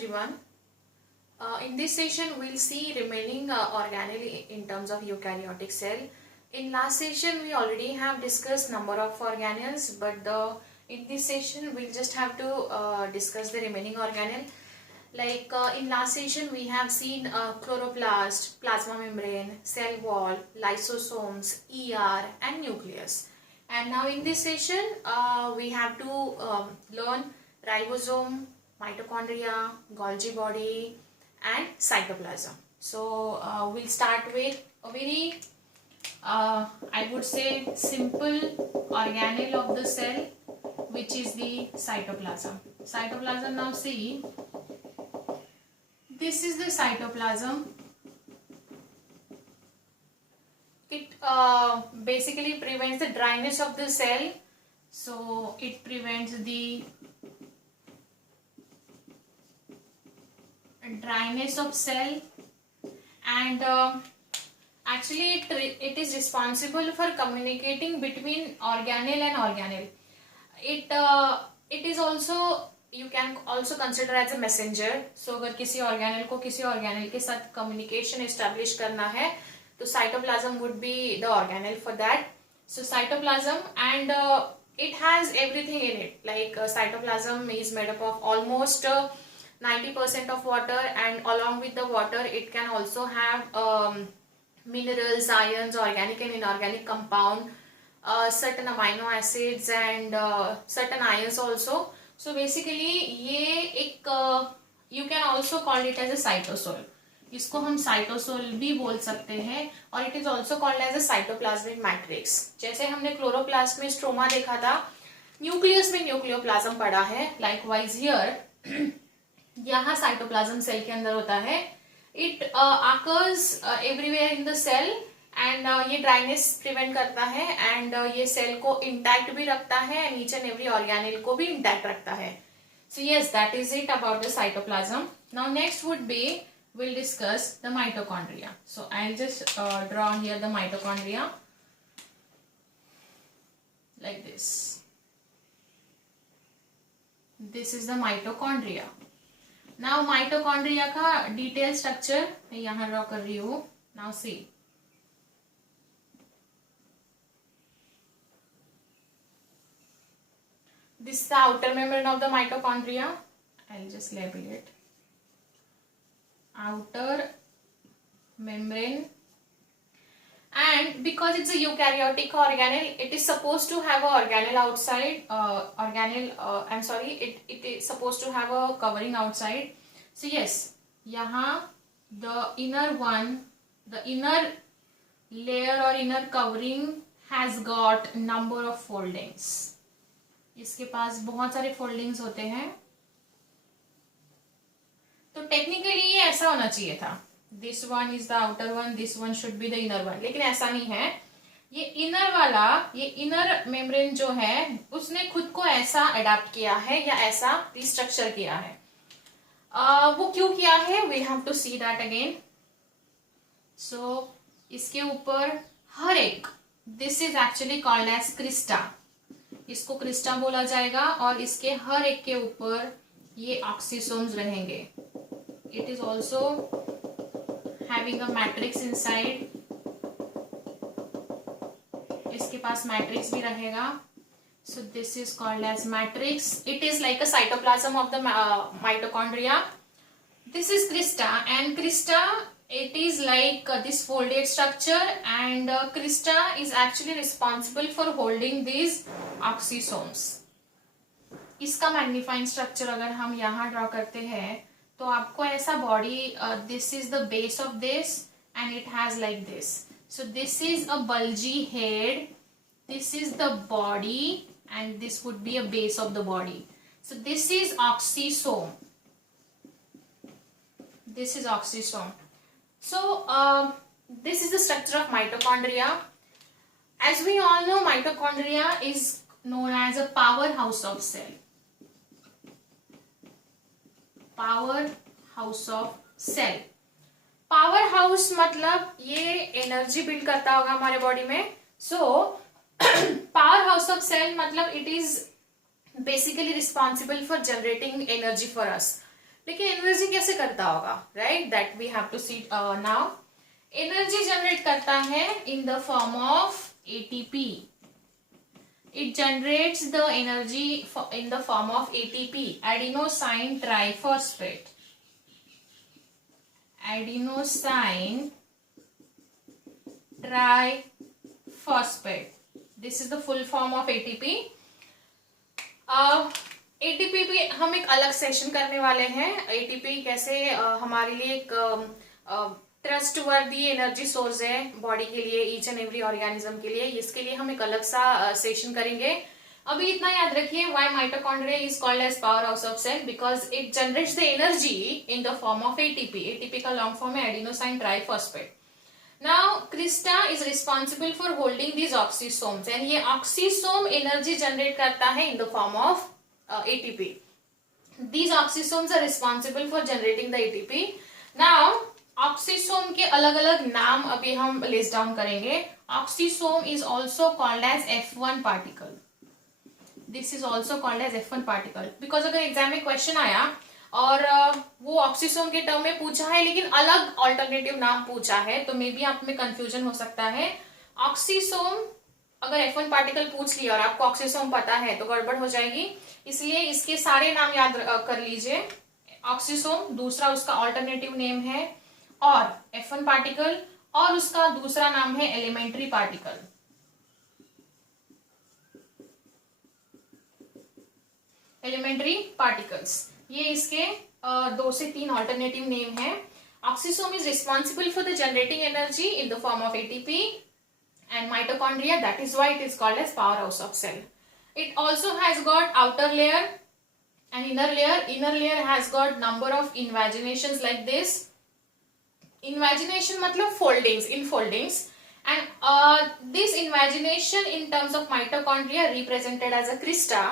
everyone. In this session, we'll see remaining organelle in terms of eukaryotic cell. In last session, we already have discussed number of organelles, but in this session, we'll just have to discuss the remaining organelle. Like in last session, we have seen chloroplast, plasma membrane, cell wall, lysosomes, ER, and nucleus. And now in this session, we have to learn ribosome, mitochondria, Golgi body, and cytoplasm. So we'll start with a very I would say simple organelle of the cell, which is the cytoplasm. Cytoplasm, now see, this is the cytoplasm. It basically prevents the dryness of the cell, so it prevents the dryness of cell, and actually it is responsible for communicating between organelle and organelle. It is also, you can also consider as a messenger. So अगर किसी organelle को किसी organelle के साथ communication establish करना है, तो cytoplasm would be the organelle for that. So cytoplasm, and it has everything in it. Like cytoplasm is made up of almost 90% of water, and along with the water it can also have minerals, ions, organic and inorganic compound, certain amino acids, and certain ions also. So basically ये एक you can also call it as a cytosol. इसको हम cytosol भी बोल सकते हैं, और it is also called as a cytoplasmic matrix. जैसे हमने क्लोरोप्लास्ट में स्ट्रोमा देखा था, न्यूक्लियस में न्यूक्लियोप्लाज्म पड़ा है. लाइकवाइज हियर यहाँ साइटोप्लाज्म सेल के अंदर होता है. It occurs everywhere in the cell, and ये ड्राइनेस प्रिवेंट करता है, एंड ये सेल को इंटैक्ट भी रखता है, and each and every organelle को भी इंटैक्ट रखता है. So yes, that is it about the cytoplasm. Now next would be, we'll discuss the mitochondria. So I'll just draw here the mitochondria like this. This is the mitochondria. Now mitochondria का detailed structure मैं यहाँ draw कर रही हूँ. Now see, this is the outer membrane of the mitochondria. I'll just label it outer membrane, and because it's a eukaryotic organelle, it is supposed to have a organelle outside, it is supposed to have a covering outside. So yes, यहाँ the inner layer or inner covering has got number of foldings. इसके पास बहुत सारे foldings होते हैं. तो technically ये ऐसा होना चाहिए था, this one is the outer one, this one should be the inner one, लेकिन ऐसा नहीं है. ये इनर वाला, ये इनर मेम्ब्रेन जो है, उसने खुद को ऐसा अडेप्ट किया है या ऐसा रिस्ट्रक्चर किया है. वो क्यों किया है, we have to see that again. So इसके ऊपर हर एक, this is actually called as crista, इसको क्रिस्टा बोला जाएगा, और इसके हर एक के ऊपर ये ऑक्सीसोम्स रहेंगे. It is also having a matrix inside. इसके पास मैट्रिक्स भी रहेगा. So this is called as matrix. It is like a cytoplasm of the mitochondria. This is crista, and crista, it is like this folded structure, and crista is actually responsible for holding these oxysomes. इसका magnifying structure अगर हम यहाँ draw करते हैं, तो आपको ऐसा body, this is the base of this, and it has like this. So this is a bulgy head, this is the body, and this would be a base of the body. So this is oxysome, this is oxysome. So this is the structure of mitochondria. As we all know, mitochondria is known as a powerhouse of cell. Powerhouse of cell. Powerhouse मतलब ये energy build करता होगा हमारे body में. So powerhouse of cell मतलब it is basically responsible for generating energy for us. लेकिन energy कैसे करता होगा, right, that we have to see now. Energy generate करता है in the form of ATP. It generates the energy in the form of ATP, adenosine triphosphate. Adenosine triphosphate. This is the full form of ATP. ATP भी हम एक अलग session करने वाले हैं. ATP कैसे हमारे लिए एक ट्रस्टवर्दी एनर्जी सोर्स है बॉडी के लिए, ईच एंड एवरी ऑर्गेनिज्म के लिए. इसके लिए हम एक अलग सा सेशन करेंगे. अभी इतना याद रखिए, why mitochondria is called as power house of cell, because it generates the energy in the form of ATP. ATP का लॉन्ग फॉर्म है adenosine triphosphate. Now crista is responsible for holding these oxysomes, and ये oxysome energy generate करता है in the form of ATP. These oxysomes are responsible for generating the ATP. Now oxysome के अलग अलग नाम अभी हम लिस्ट डाउन करेंगे. Oxysome is also called as F1 particle. This is also called as F1 particle because अगर exam में question आया और वो ऑक्सीसोम के टर्म में पूछा है लेकिन अलग ऑल्टरनेटिव नाम पूछा है, तो मे बी आप में कंफ्यूजन हो सकता है. ऑक्सीसोम अगर F1 पार्टिकल पूछ लिया और आपको ऑक्सीसोम पता है तो गड़बड़ हो जाएगी. इसलिए इसके सारे नाम याद कर लीजिए. ऑक्सीसोम दूसरा उसका ऑल्टरनेटिव नेम है, और F1 पार्टिकल और उसका दूसरा नाम है एलिमेंट्री पार्टिकल. एलिमेंट्री पार्टिकल्स, ये इसके 2 से 3 ऑल्टरनेटिव नेम है. Oxysome is responsible for the generating energy in the form of ATP and mitochondria. That is why it is called as powerhouse of cell. It also has got outer layer and inner layer. Inner layer has got number of invaginations like this. Invagination मतलब foldings, infoldings, and this invagination in terms of mitochondria represented as a crista,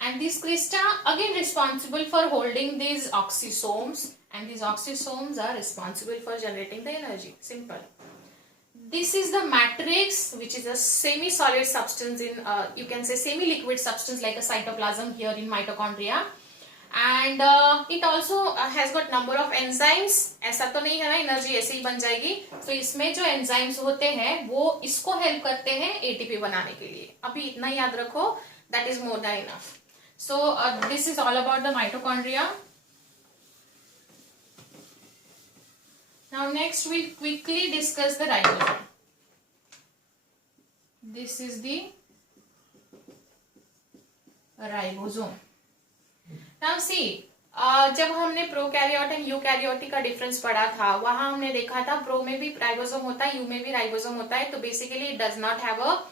and this crista again responsible for holding these oxysomes, and these oxysomes are responsible for generating the energy. Simple. This is the matrix, which is a semi-solid substance in, you can say semi-liquid substance like a cytoplasm here in mitochondria. And it also has got number of enzymes. ऐसा तो नहीं है ना energy ऐसे ही बन जाएगी. तो इसमें जो एंजाइम्स होते हैं वो इसको हेल्प करते हैं ATP बनाने के लिए. अभी इतना याद रखो, that is more than enough. So this is all about the mitochondria. Now next we'll quickly discuss the ribosome. This is the ribosome. Now see, जब हमने प्रोकैरियोट एंड यूकैरियोटिक का डिफरेंस पढ़ा था, वहां हमने देखा था प्रो में भी राइबोसोम होता है, यू में भी राइबोसोम होता है. तो basically it does not have a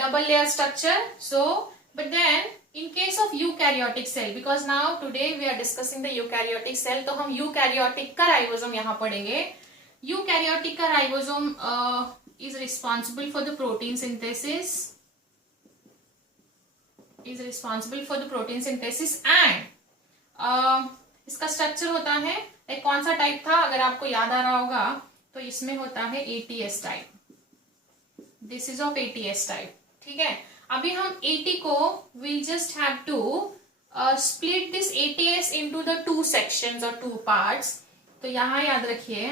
double layer structure. So but then in case of eukaryotic cell, because now today we are discussing the eukaryotic cell, तो हम eukaryotic का राइबोसोम यहाँ पढ़ेंगे. eukaryotic का ribosome is responsible for the protein synthesis, and इसका structure होता है एक कौन सा टाइप था, अगर आपको याद आ रहा होगा तो इसमें होता है ATS type. This is of ATS type. ठीक है, अभी हम AT को we'll just have to split this ATS into the 2 sections or 2 parts. तो यहां याद रखिए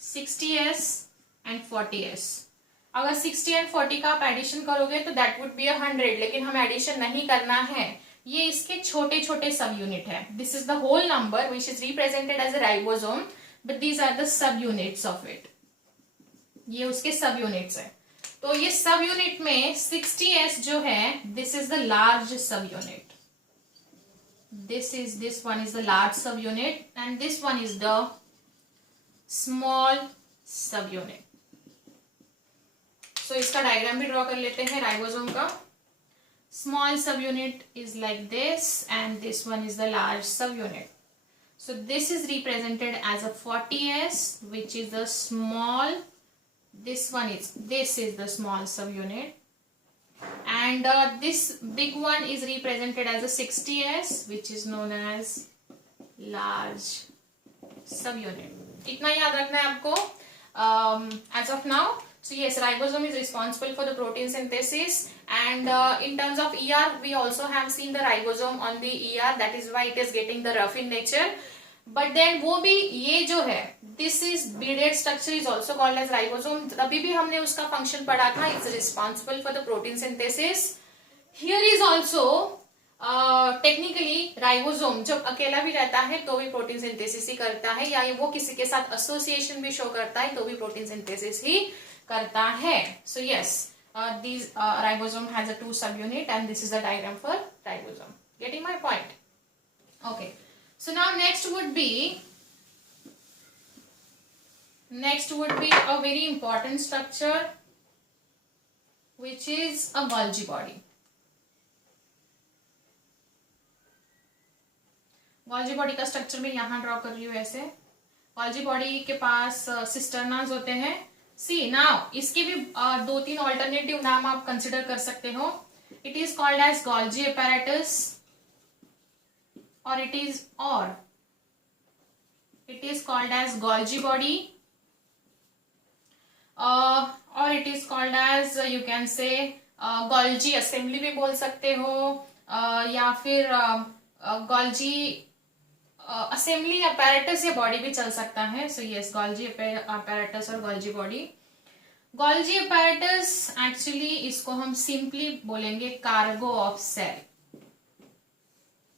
60S and 40S. अगर 60 and 40 का आप एडिशन करोगे तो दैट वुड बी 100, लेकिन हमें एडिशन नहीं करना है. ये इसके छोटे छोटे सब यूनिट है. This is the whole number which is represented as a ribosome, but these are the subunits of it. ये उसके सब यूनिट्स है. तो ये सब यूनिट में 60S जो है, दिस इज द लार्ज सब unit. this one is the large sub unit and this one is the small sub unit. So इसका डायग्राम भी ड्रॉ कर लेते हैं राइबोसोम का. Small subunit is like this and this one is the large subunit. So this is represented as a 40S, which is the small. This is the small subunit, and this big one is represented as a 60S, which is known as large subunit. इतना याद रखना है आपको as of now. So yes, ribosome is responsible for the protein synthesis, and in terms of ER, we also have seen the ribosome on the ER. That is why it is getting the rough in nature. But then वो भी ये जो है, this is beaded structure is also called as ribosome. अभी भी हमने उसका function पढ़ा था. It's responsible for the protein synthesis. Here is also technically ribosome जब अकेला भी रहता है तो भी प्रोटीन सिंथेसिस ही करता है, या वो किसी के साथ एसोसिएशन भी शो करता है तो भी प्रोटीन सिंथेसिस ही करता है. So yes, these ribosome has a 2 subunit and this is the diagram for ribosome. Getting my point? Okay. So now next would be a very important structure which is a Golgi body. Golgi body का structure मैं यहाँ draw कर रही हूँ ऐसे. Golgi body के पास सिस्टर्नास होते हैं. सी नाउ इसके भी 2-3 ऑल्टरनेटिव नाम आप कंसिडर कर सकते हो. It is called as Golgi apparatus, और it is called as Golgi body, और it is called as you can say Golgi assembly भी बोल सकते हो, या फिर Golgi असेंबली apparatus या बॉडी भी चल सकता है. सो यस, Golgi apparatus और Golgi body. Golgi apparatus actually इसको हम सिंपली बोलेंगे cargo of cell.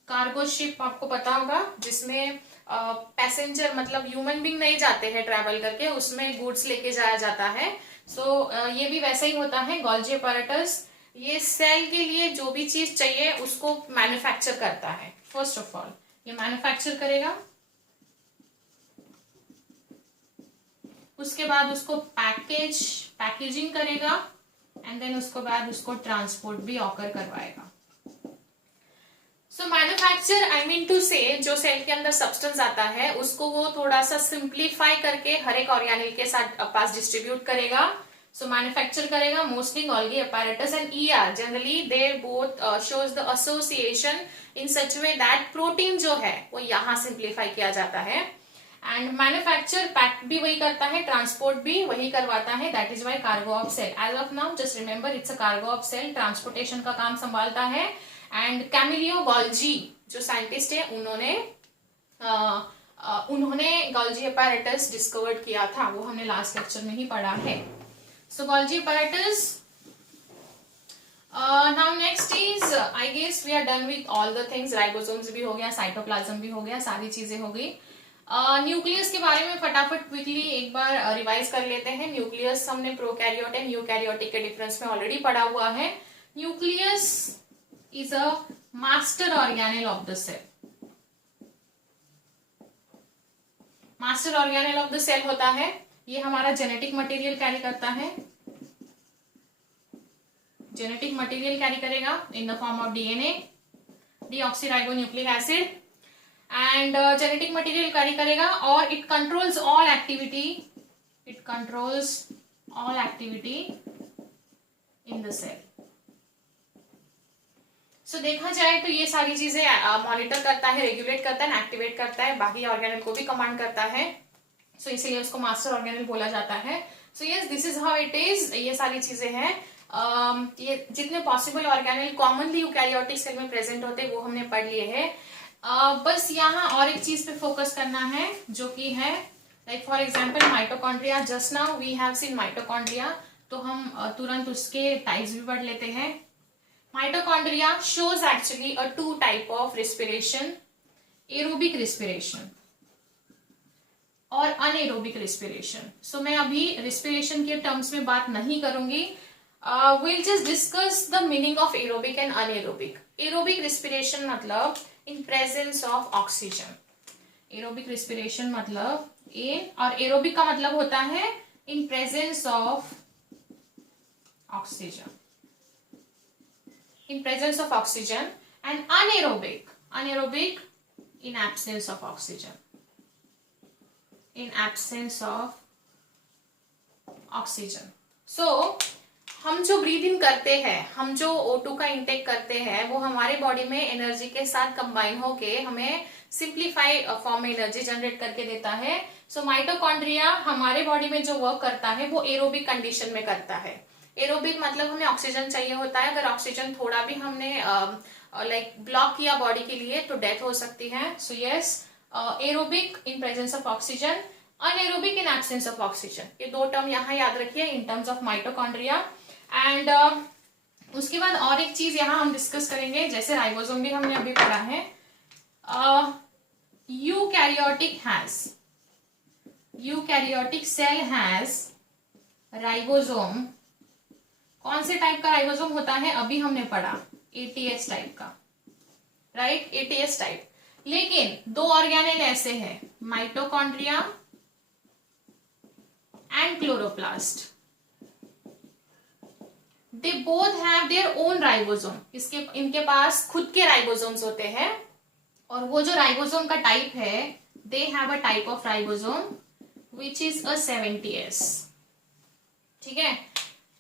Cargo ship आपको पता होगा जिसमें पैसेंजर मतलब ह्यूमन बीइंग नहीं जाते हैं ट्रैवल करके, उसमें गुड्स लेके जाया जाता है. सो ये भी वैसा ही होता है. Golgi apparatus ये सेल के लिए जो भी चीज चाहिए उसको मैन्युफैक्चर करता है. फर्स्ट ऑफ ऑल ये मैन्युफैक्चर करेगा, उसके बाद उसको पैकेजिंग करेगा, एंड देन उसके बाद उसको ट्रांसपोर्ट भी ऑकर करवाएगा. सो मैन्युफैक्चर आई मीन टू से जो सेल के अंदर सब्सटेंस आता है उसको वो थोड़ा सा सिंप्लीफाई करके हर एक ऑर्गेनेल के साथ पास डिस्ट्रीब्यूट करेगा. So manufacture करेगा mostly Golgi apparatus and ER. Generally they both shows the association in such way that protein जो है वो यहाँ simplify किया जाता है. And manufacture pack भी वही करता है, transport भी वही करवाता है. That is why cargo of cell. As of now just remember it's a cargo of cell. Transportation का काम संभालता है. And Camillo Golgi जो scientist है उन्होंने Golgi apparatus discovered किया था, वो हमने last lecture में ही पढ़ा है. So Golgi apparatus. Now next is I guess we are done with all the things. Ribosomes भी हो गया, साइटोप्लाज्म भी हो गया, सारी चीजें हो गई. न्यूक्लियस के बारे में फटाफट क्विकली एक बार रिवाइज कर लेते हैं. न्यूक्लियस हमने प्रोकैरियोट एंड यूकैरियोटिक के डिफरेंस में ऑलरेडी पढ़ा हुआ है. Nucleus is a master organelle of the cell. Master organelle of the cell होता है, ये हमारा जेनेटिक मटेरियल कैरी करता है. जेनेटिक मटेरियल कैरी करेगा in the form of DNA, deoxyribonucleic acid, and genetic material carry करेगा और it controls all activity in the cell. So देखा जाए तो ये सारी चीजें मॉनिटर करता है, रेगुलेट करता है, एक्टिवेट करता है, बाकी ऑर्गेनेल को भी कमांड करता है. सो इसीलिए उसको मास्टर ऑर्गेनेल बोला जाता है. So yes, this is how it is. ये सारी चीजें हैं. ये जितने possible organelle commonly eukaryotic cell में प्रेजेंट होते हैं वो हमने पढ़ लिए हैं. बस यहाँ और एक चीज पे फोकस करना है जो कि है like for example mitochondria. Just now we have seen mitochondria, तो हम तुरंत उसके टाइप्स भी पढ़ लेते हैं. Mitochondria shows actually a 2 type of respiration, aerobic respiration और anaerobic respiration. So मैं अभी respiration के terms में बात नहीं करूंगी. We'll just discuss the meaning of aerobic and anaerobic. Aerobic respiration मतलब in presence of oxygen. Aerobic respiration मतलब और aerobic का मतलब होता है in presence of oxygen. In presence of oxygen, and anaerobic in absence of oxygen. In absence of oxygen. So हम जो breathe in करते हैं, हम जो O2 का इंटेक करते हैं, वो हमारे बॉडी में एनर्जी के साथ कंबाइन होके हमें सिंप्लीफाई फॉर्म में एनर्जी जनरेट करके देता है। सो माइटोकॉन्ड्रिया हमारे बॉडी में जो वर्क करता है वो एरोबिक कंडीशन में करता है। एरोबिक मतलब हमें ऑक्सीजन चाहिए होता है, अगर ऑक्सीजन थोड़ा भी हमने लाइक ब्लॉक किया बॉडी के लिए तो डेथ हो सकती है। So yes, aerobic in presence of oxygen, anaerobic in absence of oxygen, ये दो टर्म यहाँ याद रखिए इन टर्म्स ऑफ माइटोकॉन्ड्रिया। एंड उसके बाद और एक चीज यहाँ हम डिस्कस करेंगे, जैसे राइबोसोम भी हमने अभी पढ़ा है। Eukaryotic cell has ribosome. कौन से टाइप का राइबोसोम होता है अभी हमने पढ़ा, ATS टाइप का, राइट, ATS टाइप। लेकिन दो ऑर्गेनेल ऐसे हैं, mitochondria and chloroplast, they both have their own ribosome. इनके पास खुद के राइबोसोम्स होते हैं, और वो जो राइबोसोम का टाइप है, they have a type of ribosome which is a 70S। ठीक है,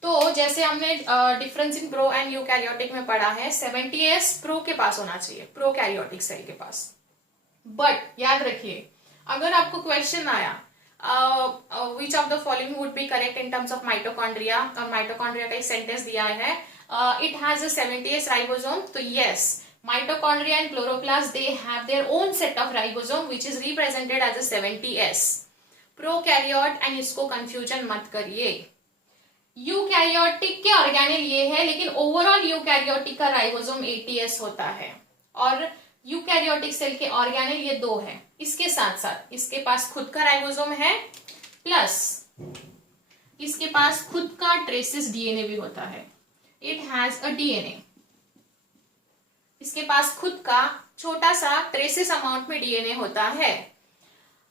तो जैसे हमने difference in pro and eukaryotic में पढ़ा है, 70S प्रो के पास होना चाहिए, प्रोकैरियोटिक सेल के पास। बट याद रखिए, अगर आपको क्वेश्चन आया which of the following would be correct in terms of mitochondria, और माइटोकॉन्ड्रिया का एक सेंटेंस दिया है, it has a 70S ribosome, तो yes, mitochondria and chloroplast they have their own set of ribosome which is represented as a 70S। Prokaryote, and इसको confusion मत करिए। Eukaryotic के ऑर्गेनेल ये है, लेकिन ओवरऑल यूकैरियोटिक का राइबोसोम 80S होता है, और यूकैरियोटिक सेल के ऑर्गेनेल ये दो है। इसके साथ साथ इसके पास खुद का राइबोसोम है, प्लस इसके पास खुद का ट्रेसिस DNA भी होता है, इट हैज अ DNA। इसके पास खुद का छोटा सा ट्रेसिस अमाउंट में DNA होता है।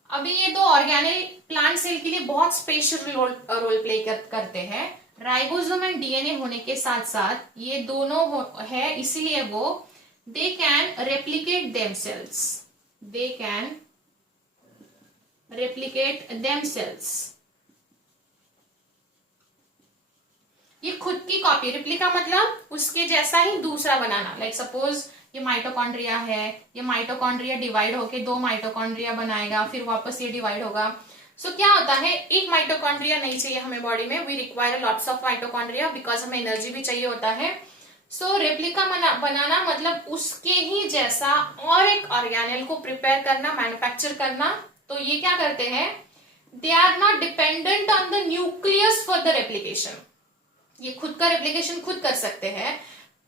अभी ये दो ऑर्गेनेल प्लांट सेल के लिए बहुत स्पेशल रोल प्ले करते हैं। राइबोसोम एंड DNA होने के साथ साथ ये दोनों है, इसीलिए वो they can replicate themselves, they can replicate themselves. ये खुद की कॉपी, रेप्लिका मतलब उसके जैसा ही दूसरा बनाना। लाइक सपोज ये माइटोकॉन्ड्रिया है, ये माइटोकॉन्ड्रिया डिवाइड होके दो माइटोकॉन्ड्रिया बनाएगा, फिर वापस ये डिवाइड होगा। सो क्या होता है, एक माइटोकॉन्ड्रिया नहीं चाहिए हमें बॉडी में, we require lots of mitochondria because हमें एनर्जी भी चाहिए होता है। सो रेप्लिका बनाना मतलब उसके ही जैसा और एक ऑर्गेनेल को प्रिपेयर करना, मैन्युफैक्चर करना। तो ये क्या करते हैं, they are not dependent on the nucleus for the replication. ये खुद का रेप्लिकेशन खुद कर सकते हैं,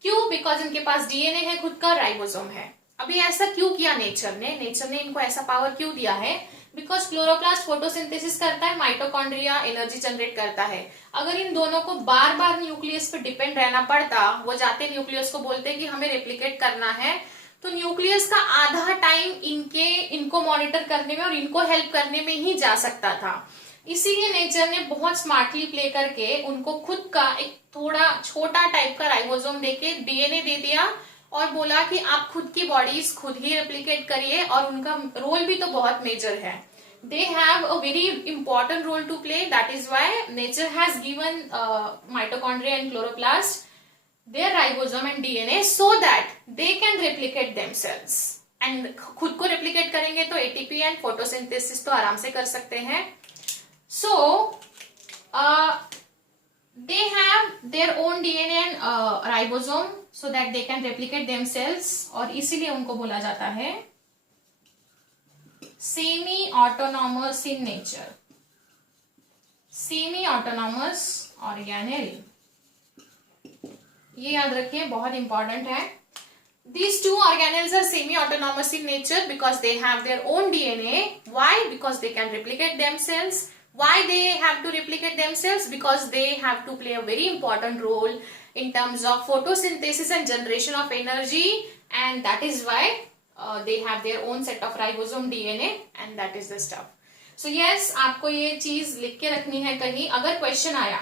क्यों? बिकॉज इनके पास DNA है, खुद का राइबोसोम है। अभी ऐसा क्यों किया नेचर ने इनको ऐसा पावर क्यों दिया है? बिकॉज क्लोरोप्लास्ट फोटोसिंथेसिस करता है, माइटोकॉन्ड्रिया एनर्जी जनरेट करता है। अगर इन दोनों को बार बार न्यूक्लियस पे डिपेंड रहना पड़ता, वो जाते न्यूक्लियस को बोलते कि हमें रेप्लिकेट करना है, तो न्यूक्लियस का आधा टाइम इनको मॉनिटर करने में और इनको हेल्प करने में ही जा सकता था। इसीलिए नेचर ने बहुत स्मार्टली प्ले करके उनको खुद का एक थोड़ा छोटा टाइप का राइबोसोम देके DNA दे दिया, और बोला कि आप खुद की बॉडीज खुद ही रेप्लिकेट करिए, और उनका रोल भी तो बहुत मेजर है। They have a very important role to play, that is why nature has given mitochondria and chloroplast their ribosome and DNA so that they can replicate themselves, and खुद को replicate करेंगे तो ATP and photosynthesis तो आराम से कर सकते हैं। So they have their own DNA and ribosome so that they can replicate themselves, और इसीलिए उनको बोला जाता है semi autonomous in nature, semi autonomous organelle। ये याद रखिए, बहुत इंपॉर्टेंट है। These two organelles are semi-autonomous in nature because they have their own DNA. Why? Because they can replicate themselves. Why they have to replicate themselves? Because they have to play a very important role in terms of photosynthesis and generation of energy, and that is why they have their own set of ribosome DNA, and that is the stuff. So yes, आपको ये चीज लिख के रखनी है कहीं। अगर question आया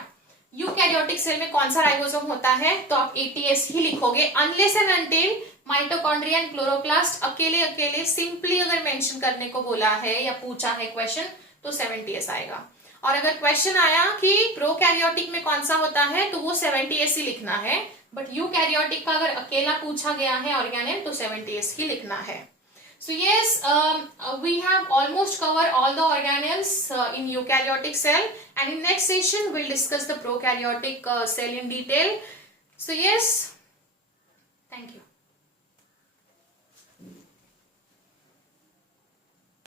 यूकैरियोटिक सेल में कौन सा राइबोसोम होता है, तो आप ATS ही लिखोगे, unless and until mitochondria and chloroplast अकेले सिंपली अगर मेंशन करने को बोला है या पूछा है क्वेश्चन, तो 70S आएगा। और अगर क्वेश्चन आया कि प्रोकैरियोटिक में कौन सा होता है तो वो 70s ही लिखना है, बट यूकैरियोटिक का अगर अकेला पूछा गया है ऑर्गेनेल तो 70s ही लिखना है. So yes, we have almost covered all the organelles in eukaryotic cell, and in next session we'll discuss the prokaryotic cell in detail. So yes, thank you.